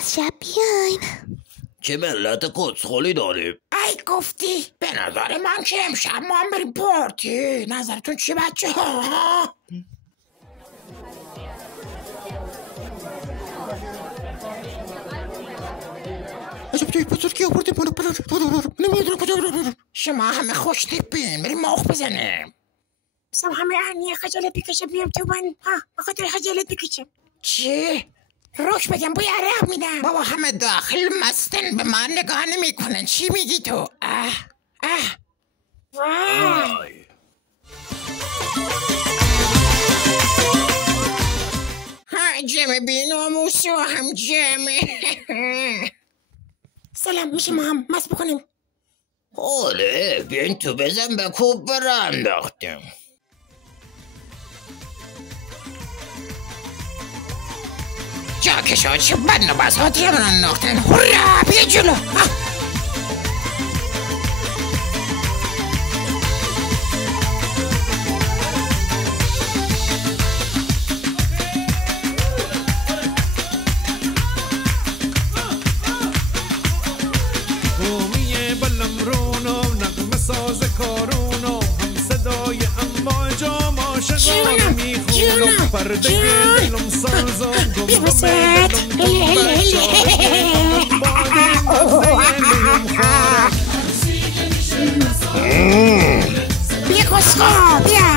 از شب بیاین. چه ملت کسخلی داریم؟ ای گفتی به نظر من که امشب ما هم بریم پارتی. نظرتون چی بچه ها؟ شما همه خوش تیپین بریم ماخ بزنیم. سم همه عنیه خجالت بکشه بیام تو من. بخاطر خجالت بکشم. چی؟ روش بگم بوی عرق میدم. بابا همه داخل مستن به من نگاه نمی کنن. چی میگی تو؟ وای. جمع بیناموس و هم جمع. سلام میشه ما هم مست بکنیم؟ حاله بیاین تو بزن به کوب برا انداختیم. جاکشا چه بند و بساطی من انداختن. هورا بیا جلو. بیا کسخا بیا.